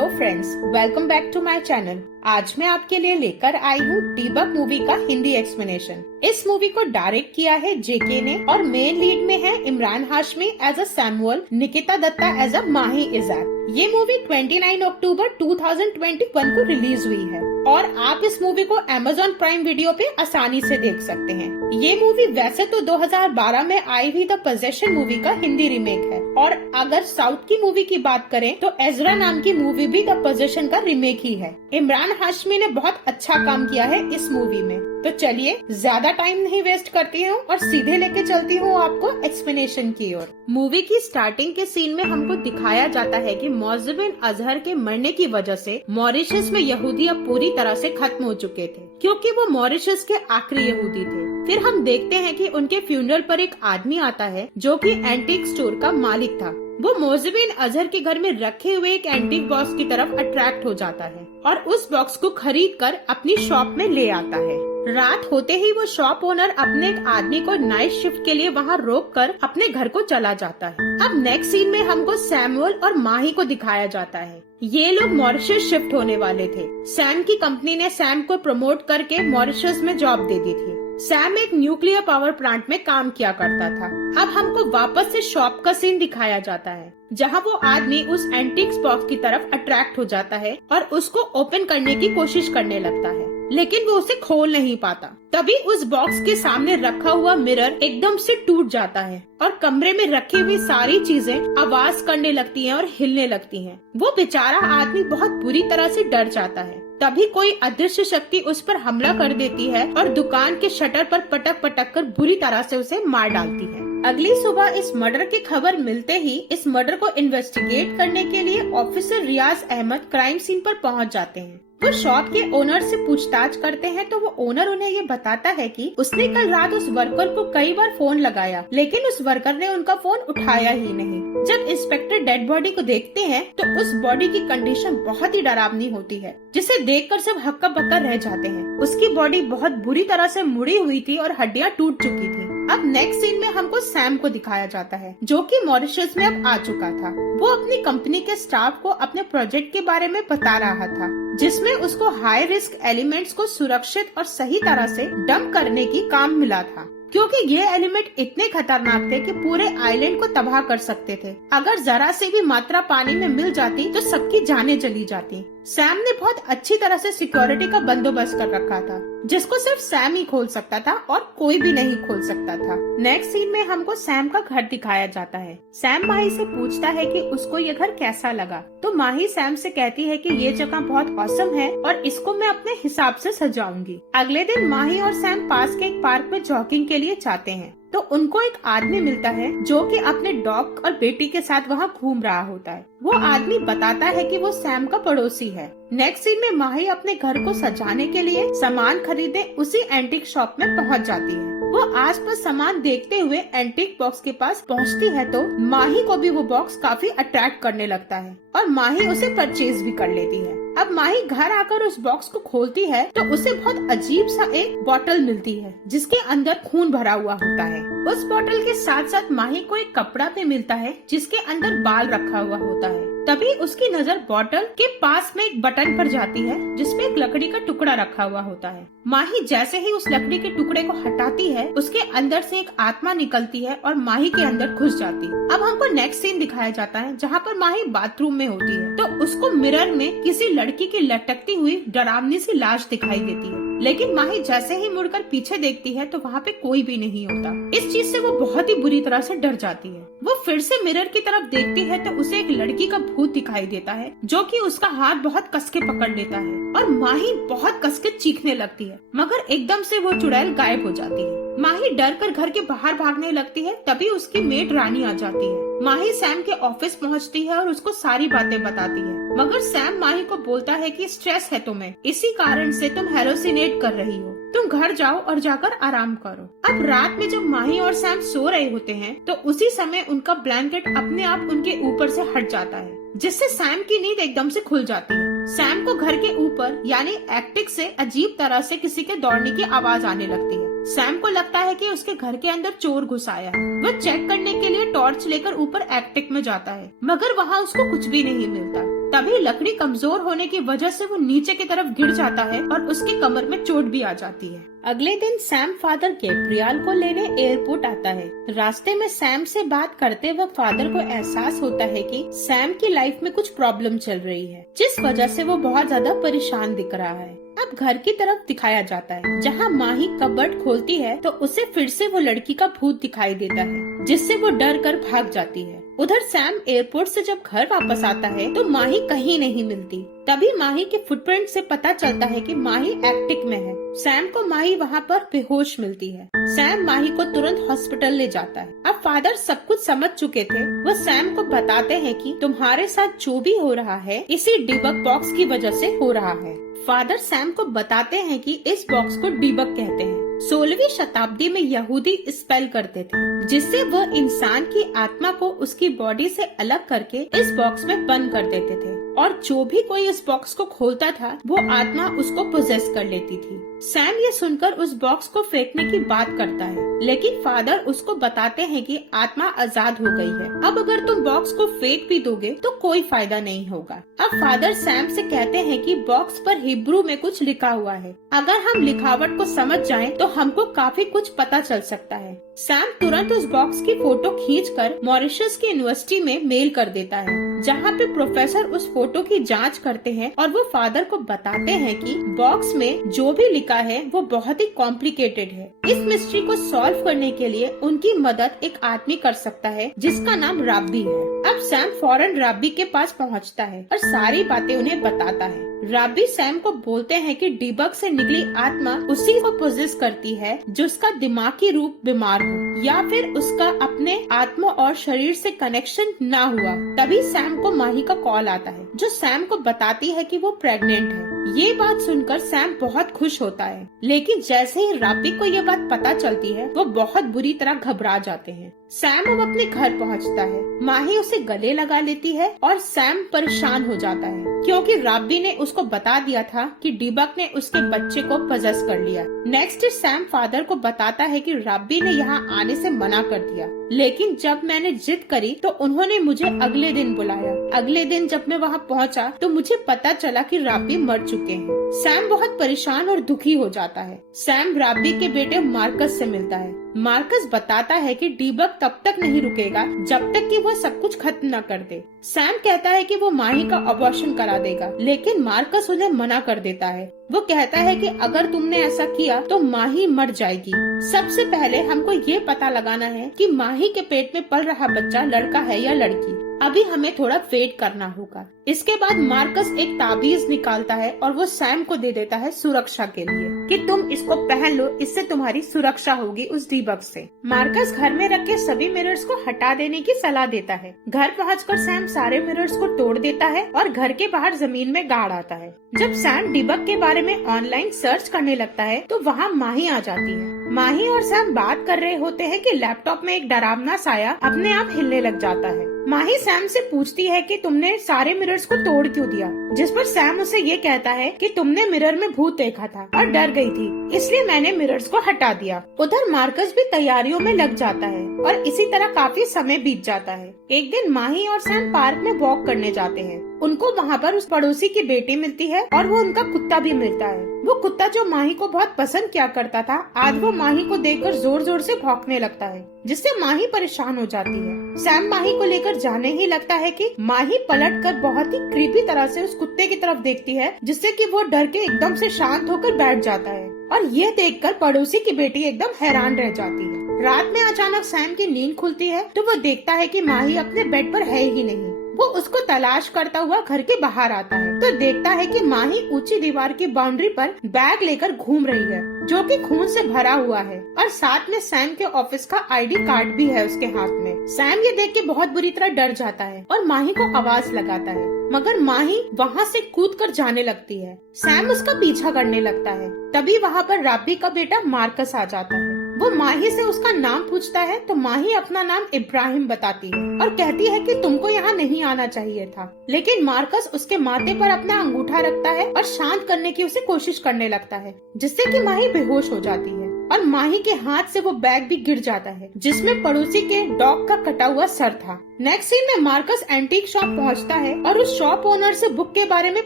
Hello friends, welcome back to my channel. आज मैं आपके लिए लेकर आई हूँ टीबक मूवी का हिंदी एक्सप्लेनेशन। इस मूवी को डायरेक्ट किया है जेके ने और मेन लीड में है Emraan Hashmi as a Samuel, Nikita Dutta as a Mahi Isaac. ये मूवी 29 अक्टूबर 2021 को रिलीज हुई है और आप इस मूवी को Amazon प्राइम वीडियो पे आसानी से देख सकते हैं। ये मूवी वैसे तो 2012 में आई हुई द पोजेशन मूवी का हिंदी रीमेक है और अगर साउथ की मूवी की बात करें तो एजरा नाम की मूवी भी द पोजेशन का रीमेक ही है। इमरान हाशमी ने बहुत अच्छा काम किया है इस मूवी में। तो चलिए ज्यादा टाइम नहीं वेस्ट करती हूँ और सीधे लेके चलती हूँ आपको एक्सप्लेनेशन की ओर। मूवी की स्टार्टिंग के सीन में हमको दिखाया जाता है कि मौज़ बिन अजहर के मरने की वजह से मॉरिशस में यहूदी अब पूरी तरह से खत्म हो चुके थे, क्योंकि वो मॉरिशस के आखिरी यहूदी थे। फिर हम देखते हैं कि उनके फ्यूनरल पर एक आदमी आता है जो कि एंटीक स्टोर का मालिक था। वो मौज़ बिन अजहर के घर में रखे हुए एक एंटीक बॉक्स की तरफ अट्रैक्ट हो जाता है और उस बॉक्स को खरीद कर अपनी शॉप में ले आता है। रात होते ही वो शॉप ओनर अपने एक आदमी को नाइट शिफ्ट के लिए वहाँ रोक कर अपने घर को चला जाता है। अब नेक्स्ट सीन में हमको सैमुअल और माही को दिखाया जाता है। ये लोग मॉरिशस शिफ्ट होने वाले थे। सैम की कंपनी ने सैम को प्रमोट करके मॉरिशस में जॉब दे दी थी। सैम एक न्यूक्लियर पावर प्लांट में काम किया करता था। अब हमको वापस से शॉप का सीन दिखाया जाता है जहाँ वो आदमी उस एंटीक बॉक्स की तरफ अट्रैक्ट हो जाता है और उसको ओपन करने की कोशिश करने लगता है, लेकिन वो उसे खोल नहीं पाता। तभी उस बॉक्स के सामने रखा हुआ मिरर एकदम से टूट जाता है और कमरे में रखी हुई सारी चीजें आवाज करने लगती हैं और हिलने लगती हैं। वो बेचारा आदमी बहुत बुरी तरह से डर जाता है। तभी कोई अदृश्य शक्ति उस पर हमला कर देती है और दुकान के शटर पर पटक पटक कर बुरी तरह से उसे मार डालती है। अगली सुबह इस मर्डर की खबर मिलते ही इस मर्डर को इन्वेस्टिगेट करने के लिए ऑफिसर रियाज अहमद क्राइम सीन पर पहुंच जाते हैं। वो शॉप के ओनर से पूछताछ करते हैं तो वो ओनर उन्हें ये बताता है कि उसने कल रात उस वर्कर को कई बार फोन लगाया, लेकिन उस वर्कर ने उनका फोन उठाया ही नहीं। जब इंस्पेक्टर डेड बॉडी को देखते हैं तो उस बॉडी की कंडीशन बहुत ही डरावनी होती है, जिसे देखकर सब हक्का बक्का रह जाते हैं। उसकी बॉडी बहुत बुरी तरह से मुड़ी हुई थी और हड्डियां टूट चुकी थी। अब नेक्स्ट सीन में हमको सैम को दिखाया जाता है जो कि मॉरिशस में अब आ चुका था। वो अपनी कंपनी के स्टाफ को अपने प्रोजेक्ट के बारे में बता रहा था, जिसमें उसको हाई रिस्क एलिमेंट्स को सुरक्षित और सही तरह से डंप करने की काम मिला था, क्योंकि ये एलिमेंट इतने खतरनाक थे कि पूरे आइलैंड को तबाह कर सकते थे। अगर जरा से भी मात्रा पानी में मिल जाती तो सबकी जानें चली जाती। सैम ने बहुत अच्छी तरह से सिक्योरिटी का बंदोबस्त कर रखा था, जिसको सिर्फ सैम ही खोल सकता था और कोई भी नहीं खोल सकता था। नेक्स्ट सीन में हमको सैम का घर दिखाया जाता है। सैम माही से पूछता है कि उसको ये घर कैसा लगा, तो माही सैम से कहती है कि ये जगह बहुत औसम है और इसको मैं अपने हिसाब से सजाऊंगी। अगले दिन माही और सैम पास के एक पार्क में जॉगिंग के लिए जाते हैं तो उनको एक आदमी मिलता है जो कि अपने डॉग और बेटी के साथ वहाँ घूम रहा होता है। वो आदमी बताता है कि वो सैम का पड़ोसी है। नेक्स्ट सीन में माही अपने घर को सजाने के लिए सामान खरीदे उसी एंटीक शॉप में पहुँच जाती है। वो आसपास सामान देखते हुए एंटीक बॉक्स के पास पहुँचती है तो माही को भी वो बॉक्स काफी अट्रैक्ट करने लगता है और माही उसे परचेज भी कर लेती है। अब माही घर आकर उस बॉक्स को खोलती है तो उसे बहुत अजीब सा एक बोतल मिलती है जिसके अंदर खून भरा हुआ होता है। उस बोतल के साथ साथ माही को एक कपड़ा भी मिलता है जिसके अंदर बाल रखा हुआ होता है। तभी उसकी नजर बोतल के पास में एक बटन पर जाती है जिसपे एक लकड़ी का टुकड़ा रखा हुआ होता है। माही जैसे ही उस लकड़ी के टुकड़े को हटाती है उसके अंदर से एक आत्मा निकलती है और माही के अंदर घुस जाती है। अब हमको नेक्स्ट सीन दिखाया जाता है जहाँ पर माही बाथरूम में होती है तो उसको मिरर में किसी लड़की की लटकती हुई डरावनी सी लाश दिखाई देती है, लेकिन माही जैसे ही मुड़कर पीछे देखती है तो वहाँ पे कोई भी नहीं होता। इस चीज से वो बहुत ही बुरी तरह से डर जाती है। वो फिर से मिरर की तरफ देखती है तो उसे एक लड़की का भूत दिखाई देता है जो कि उसका हाथ बहुत कसके पकड़ लेता है और माही बहुत कसके चीखने लगती है, मगर एकदम से वो चुड़ैल गायब हो जाती है। माही डर कर घर के बाहर भागने लगती है। तभी उसकी मेड रानी आ जाती है। माही सैम के ऑफिस पहुंचती है और उसको सारी बातें बताती है, मगर सैम माही को बोलता है कि स्ट्रेस है तुम्हें, इसी कारण से तुम हेलोसिनेट कर रही हो, तुम घर जाओ और जाकर आराम करो। अब रात में जब माही और सैम सो रहे होते हैं तो उसी समय उनका ब्लैंकेट अपने आप उनके ऊपर से हट जाता है, जिससे सैम की नींद एकदम से खुल जाती है। सैम को घर के ऊपर यानी एटिक से अजीब तरह से किसी के दौड़ने की आवाज आने लगती है। सैम को लगता है कि उसके घर के अंदर चोर घुस आया है। वो चेक करने के लिए टॉर्च लेकर ऊपर एटिक में जाता है, मगर वहाँ उसको कुछ भी नहीं मिलता। तभी लकड़ी कमजोर होने की वजह से वो नीचे की तरफ गिर जाता है और उसके कमर में चोट भी आ जाती है। अगले दिन सैम फादर गैब्रियल को लेने एयरपोर्ट आता है। रास्ते में सैम से बात करते वक्त फादर को एहसास होता है कि सैम की लाइफ में कुछ प्रॉब्लम चल रही है, जिस वजह से वो बहुत ज्यादा परेशान दिख रहा है। अब घर की तरफ दिखाया जाता है, जहाँ माही कबर्ड खोलती है तो उसे फिर से वो लड़की का भूत दिखाई देता है, जिससे वो डर कर भाग जाती है। उधर सैम एयरपोर्ट से जब घर वापस आता है तो माही कहीं नहीं मिलती। तभी माही के फुटप्रिंट से पता चलता है कि माही एटिक में है। सैम को माही वहाँ पर बेहोश मिलती है। सैम माही को तुरंत हॉस्पिटल ले जाता है। अब फादर सब कुछ समझ चुके थे। वो सैम को बताते हैं कि तुम्हारे साथ जो भी हो रहा है इसी डीबग बॉक्स की वजह से हो रहा है। फादर सैम को बताते हैं कि इस बॉक्स को डीबग कहते हैं। 16वीं शताब्दी में यहूदी स्पेल करते थे, जिससे वो इंसान की आत्मा को उसकी बॉडी से अलग करके इस बॉक्स में बंद कर देते थे, और जो भी कोई इस बॉक्स को खोलता था वो आत्मा उसको पोजेस कर लेती थी। सैम ये सुनकर उस बॉक्स को फेंकने की बात करता है, लेकिन फादर उसको बताते हैं कि आत्मा आजाद हो गई है। अब अगर तुम बॉक्स को फेंक भी दोगे तो कोई फायदा नहीं होगा। अब फादर सैम से कहते हैं कि बॉक्स पर हिब्रू में कुछ लिखा हुआ है, अगर हम लिखावट को समझ जाएं तो हमको काफी कुछ पता चल सकता है। सैम तुरंत उस बॉक्स की फोटो खींचकर मॉरिशस की यूनिवर्सिटी में मेल कर देता है, जहाँ पे प्रोफेसर उस फोटो की जांच करते हैं और वो फादर को बताते हैं कि बॉक्स में जो भी लिखा है वो बहुत ही कॉम्प्लिकेटेड है। इस मिस्ट्री को सॉल्व करने के लिए उनकी मदद एक आदमी कर सकता है जिसका नाम राब्बी है। अब सैम फौरन राब्बी के पास पहुँचता है और सारी बातें उन्हें बताता है। राब्बी सैम को बोलते हैं कि डीबग से निकली आत्मा उसी को पोजेस करती है जो उसका दिमागी रूप बीमार हो या फिर उसका अपने आत्मा और शरीर से कनेक्शन ना हुआ। तभी सैम को माही का कॉल आता है, जो सैम को बताती है कि वो प्रेग्नेंट है। ये बात सुनकर सैम बहुत खुश होता है, लेकिन जैसे ही राब्बी को ये बात पता चलती है वो बहुत बुरी तरह घबरा जाते हैं। सैम अब अपने घर पहुंचता है। माही उसे गले लगा लेती है और सैम परेशान हो जाता है, क्योंकि राब्बी ने उसको बता दिया था कि डीबग ने उसके बच्चे को पजेस कर लिया। नेक्स्ट सैम फादर को बताता है कि राब्बी ने यहाँ आने से मना कर दिया, लेकिन जब मैंने जिद करी तो उन्होंने मुझे अगले दिन बुलाया। अगले दिन जब मैं वहाँ पहुँचा तो मुझे पता चला कि राब्बी मर चुके हैं। सैम बहुत परेशान और दुखी हो जाता है। सैम राब्बी के बेटे मार्कस से मिलता है। मार्कस बताता है कि डीबग तब तक नहीं रुकेगा जब तक कि वो सब कुछ खत्म न कर दे। सैम कहता है कि वो माही का अबॉर्शन करा देगा, लेकिन मार्कस उन्हें मना कर देता है। वो कहता है कि अगर तुमने ऐसा किया तो माही मर जाएगी। सबसे पहले हमको ये पता लगाना है कि माही के पेट में पल रहा बच्चा लड़का है या लड़की। अभी हमें थोड़ा वेट करना होगा। इसके बाद मार्कस एक ताबीज निकालता है और वो सैम को दे देता है सुरक्षा के लिए कि तुम इसको पहन लो, इससे तुम्हारी सुरक्षा होगी उस डीबग से। मार्कस घर में रखे सभी मिरर्स को हटा देने की सलाह देता है। घर पहुंचकर सैम सारे मिरर्स को तोड़ देता है और घर के बाहर जमीन में गाड़ आता है। जब सैम डीबग के बारे में ऑनलाइन सर्च करने लगता है तो वहाँ माही आ जाती है। माही और सैम बात कर रहे होते हैं कि लैपटॉप में एक डरावना साया अपने आप हिलने लग जाता है। माही सैम से पूछती है कि तुमने सारे मिरर्स को तोड़ क्यों दिया, जिस पर सैम उसे ये कहता है कि तुमने मिरर में भूत देखा था और डर गई थी, इसलिए मैंने मिरर्स को हटा दिया। उधर मार्कस भी तैयारियों में लग जाता है और इसी तरह काफी समय बीत जाता है। एक दिन माही और सैम पार्क में वॉक करने जाते हैं। उनको वहाँ पर उस पड़ोसी की बेटी मिलती है और वो उनका कुत्ता भी मिलता है। वो कुत्ता जो माही को बहुत पसंद किया करता था, आज वो माही को देखकर जोर जोर से भौंकने लगता है, जिससे माही परेशान हो जाती है। सैम माही को लेकर जाने ही लगता है कि माही पलटकर बहुत ही क्रीपी तरह से उस कुत्ते की तरफ देखती है, जिससे कि वो डर के एकदम से शांत होकर बैठ जाता है। और ये देखकर पड़ोसी की बेटी एकदम हैरान रह जाती है। रात में अचानक सैम की नींद खुलती है तो वो देखता है कि माही अपने बेड पर है ही नहीं। वो उसको तलाश करता हुआ घर के बाहर आता है तो देखता है कि माही ऊंची दीवार की बाउंड्री पर बैग लेकर घूम रही है, जो कि खून से भरा हुआ है, और साथ में सैम के ऑफिस का आईडी कार्ड भी है उसके हाथ में। सैम ये देख के बहुत बुरी तरह डर जाता है और माही को आवाज लगाता है, मगर माही वहाँ से कूदकर जाने लगती है। सैम उसका पीछा करने लगता है। तभी वहाँ पर राब्बी का बेटा मार्कस आ जाता है। वो माही से उसका नाम पूछता है तो माही अपना नाम इब्राहिम बताती है और कहती है कि तुमको यहाँ नहीं आना चाहिए था, लेकिन मार्कस उसके माथे पर अपना अंगूठा रखता है और शांत करने की उसे कोशिश करने लगता है, जिससे कि माही बेहोश हो जाती है। और माही के हाथ से वो बैग भी गिर जाता है जिसमें पड़ोसी के डॉग का कटा हुआ सर था। नेक्स्ट सीन में मार्कस एंटीक शॉप पहुंचता है और उस शॉप ओनर से बुक के बारे में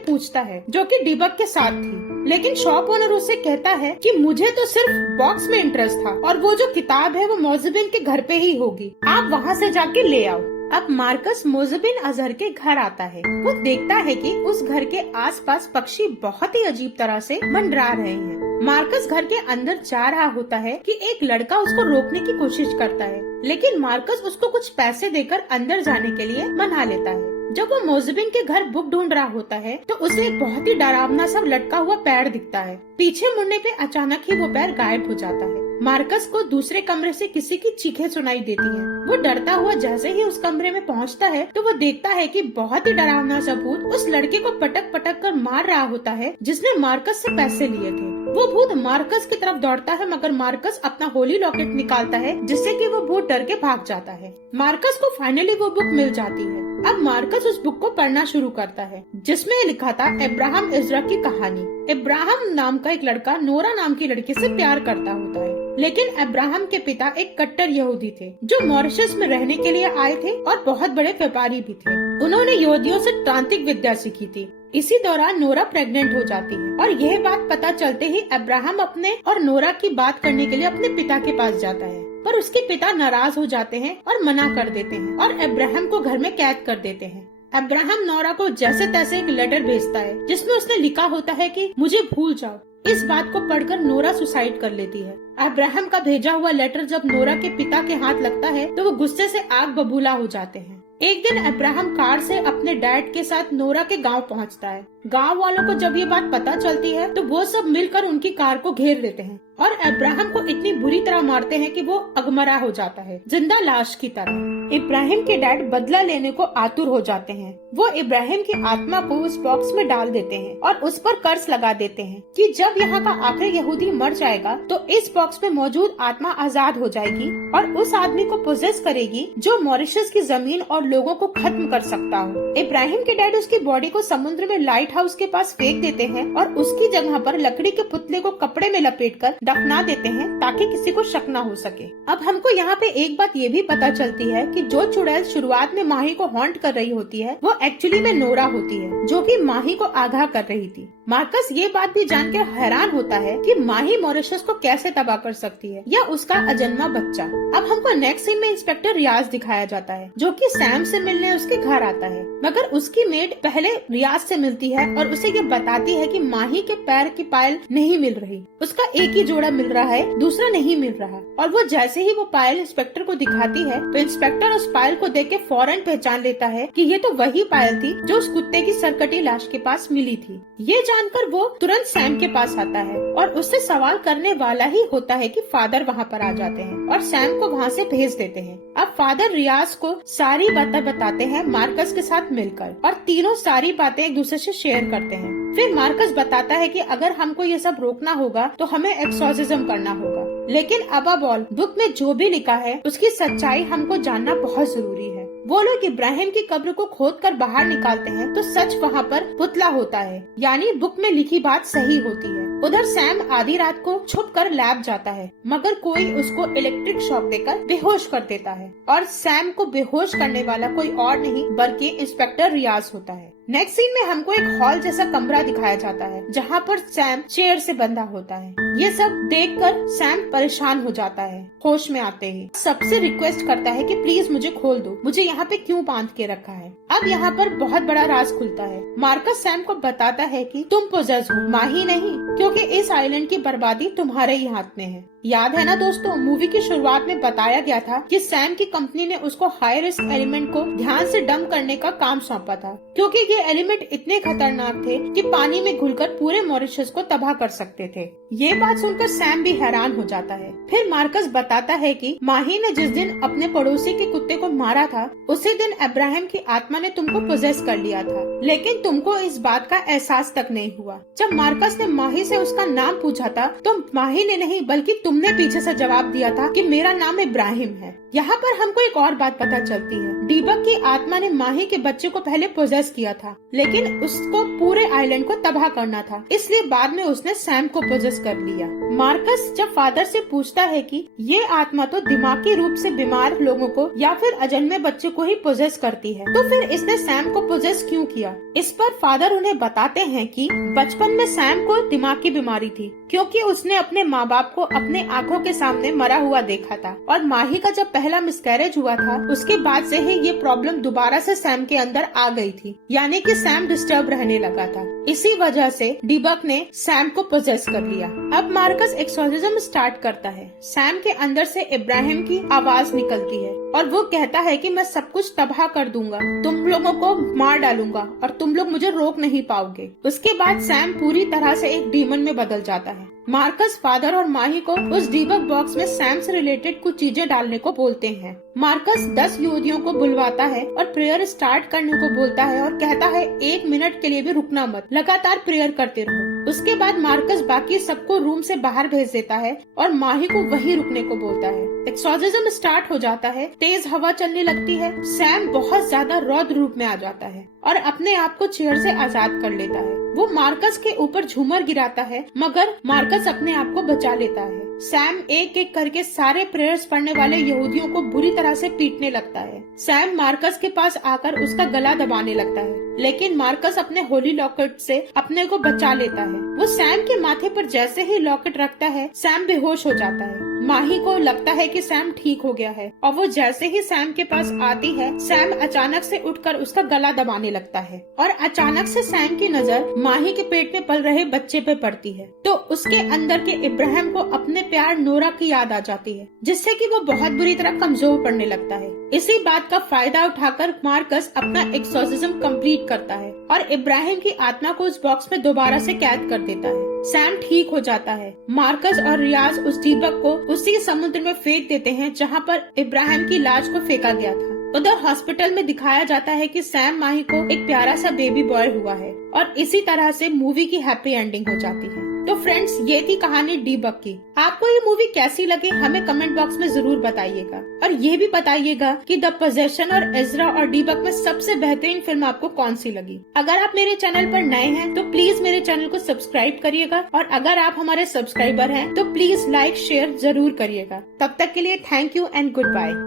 पूछता है जो कि डीबक के साथ थी, लेकिन शॉप ओनर उससे कहता है कि मुझे तो सिर्फ बॉक्स में इंटरेस्ट था और वो जो किताब है वो मोज़ेबिन के घर पे ही होगी, आप वहाँ से जाके ले आओ। अब मार्कस मोज़ेबिन अजहर के घर आता है। वो देखता है कि उस घर के आसपास पक्षी बहुत ही अजीब तरह से मंडरा रहे हैं। मार्कस घर के अंदर जा रहा होता है कि एक लड़का उसको रोकने की कोशिश करता है, लेकिन मार्कस उसको कुछ पैसे देकर अंदर जाने के लिए मना लेता है। जब वो मोज़ेबिन के घर बुक ढूंढ रहा होता है तो उसे एक बहुत ही डरावना सा लटका हुआ पैर दिखता है। पीछे मुड़ने पे अचानक ही वो पैर गायब हो जाता है। मार्कस को दूसरे कमरे से किसी की चीखें सुनाई देती हैं। वो डरता हुआ जैसे ही उस कमरे में पहुंचता है तो वो देखता है कि बहुत ही डरावना सा भूत उस लड़के को पटक पटक कर मार रहा होता है जिसने मार्कस से पैसे लिए थे। वो भूत मार्कस की तरफ दौड़ता है मगर मार्कस अपना होली लॉकेट निकालता है जिससे कि वो भूत डर के भाग जाता है। मार्कस को फाइनली वो बुक मिल जाती है। अब मार्कस उस बुक को पढ़ना शुरू करता है जिसमें लिखा था अब्राहम इज़रा की कहानी। अब्राहम नाम का एक लड़का नोरा नाम की लड़की से प्यार करता होता है, लेकिन अब्राहम के पिता एक कट्टर यहूदी थे जो मॉरिशस में रहने के लिए आए थे और बहुत बड़े व्यापारी भी थे। उन्होंने यहूदियों से तांत्रिक विद्या सीखी थी। इसी दौरान नोरा प्रेग्नेंट हो जाती है और यह बात पता चलते ही अब्राहम अपने और नोरा की बात करने के लिए अपने पिता के पास जाता है, पर उसके पिता नाराज हो जाते हैं और मना कर देते हैं और अब्राहम को घर में कैद कर देते हैं। अब्राहम नोरा को जैसे तैसे एक लेटर भेजता है जिसमें उसने लिखा होता है कि मुझे भूल जाओ। इस बात को पढ़कर नोरा सुसाइड कर लेती है। अब्राहम का भेजा हुआ लेटर जब नोरा के पिता के हाथ लगता है तो वो गुस्से से आग बबूला हो जाते हैं। एक दिन अब्राहम कार से अपने डैड के साथ नोरा के गांव पहुंचता है। गांव वालों को जब ये बात पता चलती है तो वो सब मिलकर उनकी कार को घेर लेते हैं और अब्राहम को इतनी बुरी तरह मारते हैं कि वो अगमरा हो जाता है, जिंदा लाश की तरह। इब्राहिम के डैड बदला लेने को आतुर हो जाते हैं। वो इब्राहिम की आत्मा को उस बॉक्स में डाल देते हैं और उस पर कर्ज लगा देते हैं कि जब यहाँ का आखिरी यहूदी मर जाएगा तो इस बॉक्स में मौजूद आत्मा आजाद हो जाएगी और उस आदमी को पोजेस करेगी जो मॉरिशस की जमीन और लोगों को खत्म कर सकता हो। इब्राहिम के डैड उसकी बॉडी को समुद्र में लाइट हाउस के पास फेंक देते हैं और उसकी जगह पर लकड़ी के पुतले को कपड़े में लपेटकर दफना देते हैं ताकि किसी को शक न हो सके। अब हमको यहाँ पे एक बात ये भी पता चलती है कि जो चुड़ैल शुरुआत में माही को हॉन्ट कर रही होती है वो एक्चुअली में नोरा होती है जो कि माही को आगाह कर रही थी। मार्कस ये बात भी जानकर हैरान होता है कि माही मॉरिशस को कैसे तबाह कर सकती है या उसका अजन्मा बच्चा। अब हमको नेक्स्ट सीन में इंस्पेक्टर रियाज दिखाया जाता है जो कि सैम से मिलने उसके घर आता है, मगर उसकी मेड पहले रियाज से मिलती है और उसे ये बताती है कि माही के पैर की पायल नहीं मिल रही। उसका एक ही जोड़ा मिल रहा है, दूसरा नहीं मिल रहा। और वो जैसे ही वो पायल इंस्पेक्टर को दिखाती है तो इंस्पेक्टर उस पायल को देख के फौरन पहचान लेता है कि ये तो वही पायल थी जो उस कुत्ते की सरकटी लाश के पास मिली थी। ये जानकर वो तुरंत सैम के पास आता है और उससे सवाल करने वाला ही होता है कि फादर वहाँ पर आ जाते हैं और सैम को वहाँ से भेज देते हैं। अब फादर रियाज को सारी बातें बताते हैं मार्कस के साथ मिलकर और तीनों सारी बातें एक दूसरे से शेयर करते हैं। फिर मार्कस बताता है कि अगर हमको ये सब रोकना होगा तो हमें एक्सोर्सिज्म करना होगा, लेकिन अबव ऑल बुक में जो भी लिखा है उसकी सच्चाई हमको जानना बहुत जरूरी है। वो लोग इब्राहिम की कब्र को खोदकर बाहर निकालते हैं तो सच वहाँ पर पुतला होता है, यानी बुक में लिखी बात सही होती है। उधर सैम आधी रात को छुपकर लैब जाता है मगर कोई उसको इलेक्ट्रिक शॉक देकर बेहोश कर देता है और सैम को बेहोश करने वाला कोई और नहीं बल्कि इंस्पेक्टर रियाज होता है। नेक्स्ट सीन में हमको एक हॉल जैसा कमरा दिखाया जाता है जहाँ पर सैम चेयर से बंधा होता है। ये सब देखकर सैम परेशान हो जाता है। होश में आते ही सबसे रिक्वेस्ट करता है कि प्लीज मुझे खोल दो, मुझे यहाँ पे क्यों बांध के रखा है। अब यहाँ पर बहुत बड़ा राज खुलता है। मार्कस सैम को बताता है कि तुम पोजेस हो, माही नहीं, क्योंकि इस आइलैंड की बर्बादी तुम्हारे ही हाथ में है। याद है ना दोस्तों, मूवी की शुरुआत में बताया गया था कि सैम की कंपनी ने उसको हाई रिस्क एलिमेंट को ध्यान से डंप करने का काम सौंपा था क्योंकि ये एलिमेंट इतने खतरनाक थे कि पानी में घुलकर पूरे मॉरिशस को तबाह कर सकते थे। ये बात सुनकर सैम भी हैरान हो जाता है। फिर मार्कस बताता है कि माही ने जिस दिन अपने पड़ोसी के कुत्ते को मारा था उसी दिन इब्राहिम की आत्मा ने तुमको पोजेस कर लिया था, लेकिन तुमको इस बात का एहसास तक नहीं हुआ। जब मार्कस ने माही से उसका नाम पूछा था तो माही ने नहीं बल्कि तुमने पीछे से जवाब दिया था कि मेरा नाम इब्राहिम है। यहाँ पर हमको एक और बात पता चलती है। डीबक की आत्मा ने माही के बच्चे को पहले पोजेस किया था, लेकिन उसको पूरे आइलैंड को तबाह करना था, इसलिए बाद में उसने सैम को पोजेस कर लिया। मार्कस जब फादर से पूछता है कि ये आत्मा तो दिमागी रूप से बीमार लोगों को या फिर अजन्मे बच्चे को ही पोजेस करती है, तो फिर इसने सैम को पोजेस क्यों किया? इस पर फादर उन्हें बताते हैं कि बचपन में सैम को दिमाग की बीमारी थी, क्योंकि उसने अपने माँ बाप को अपने आंखों के सामने मरा हुआ देखा था, और माही का जब पहला मिसकैरेज हुआ था उसके बाद से ही ये प्रॉब्लम दोबारा से सैम के अंदर आ गई थी, यानी कि सैम डिस्टर्ब रहने लगा था। इसी वजह से डीबक ने सैम को पोजेस कर लिया। अब मार्कस एक्सोर्सिज्म स्टार्ट करता है। सैम के अंदर से इब्राहिम की आवाज निकलती है और वो कहता है कि मैं सब कुछ तबाह कर दूंगा, तुम लोगों को मार डालूंगा और तुम लोग मुझे रोक नहीं पाओगे। उसके बाद सैम पूरी तरह से एक डीमन में बदल जाता है। मार्कस फादर और माही को उस डीबक बॉक्स में सैम से रिलेटेड कुछ चीजें डालने को बोलते हैं। मार्कस 10 यहूदियों को बुलवाता है और प्रेयर स्टार्ट करने को बोलता है और कहता है 1 मिनट के लिए भी रुकना मत, लगातार प्रेयर करते रहो। उसके बाद मार्कस बाकी सबको रूम से बाहर भेज देता है और माही को वहीं रुकने को बोलता है। एक्सोर्सिज्म स्टार्ट हो जाता है, तेज हवा चलने लगती है। सैम बहुत ज्यादा रौद्र रूप में आ जाता है और अपने आप को चेयर से आजाद कर लेता है। वो मार्कस के ऊपर झूमर गिराता है, मगर मार्कस अपने आप को बचा लेता है। सैम एक एक करके सारे प्रेयर्स पढ़ने वाले यहूदियों को बुरी तरह से पीटने लगता है। सैम मार्कस के पास आकर उसका गला दबाने लगता है, लेकिन मार्कस अपने होली लॉकेट से अपने को बचा लेता है। वो सैम के माथे पर जैसे ही लॉकेट रखता है, सैम बेहोश हो जाता है। माही को लगता है कि सैम ठीक हो गया है और वो जैसे ही सैम के पास आती है, सैम अचानक से उठकर उसका गला दबाने लगता है और अचानक से सैम की नजर माही के पेट में पल रहे बच्चे पे पड़ती है, तो उसके अंदर के इब्राहिम को अपने प्यार नोरा की याद आ जाती है, जिससे कि वो बहुत बुरी तरह कमजोर पड़ने लगता है। इसी बात का फायदा उठाकर मार्कस अपना एक्सोर्सिज्म कंप्लीट करता है और इब्राहिम की आत्मा को उस बॉक्स में दोबारा से कैद कर देता है। सैम ठीक हो जाता है। मार्कस और रियाज उस दीपक को उसी समुद्र में फेंक देते हैं जहाँ पर इब्राहिम की लाश को फेंका गया था। उधर हॉस्पिटल में दिखाया जाता है कि सैम माही को एक प्यारा सा बेबी बॉय हुआ है और इसी तरह से मूवी की हैप्पी एंडिंग हो जाती है। तो फ्रेंड्स, ये थी कहानी डीबक की। आपको ये मूवी कैसी लगी हमें कमेंट बॉक्स में जरूर बताइएगा और ये भी बताइएगा कि द पोजेशन और एजरा और डीबक में सबसे बेहतरीन फिल्म आपको कौन सी लगी। अगर आप मेरे चैनल पर नए हैं तो प्लीज मेरे चैनल को सब्सक्राइब करिएगा और अगर आप हमारे सब्सक्राइबर हैं तो प्लीज लाइक शेयर जरूर करिएगा। तब तक के लिए thank you and good bye.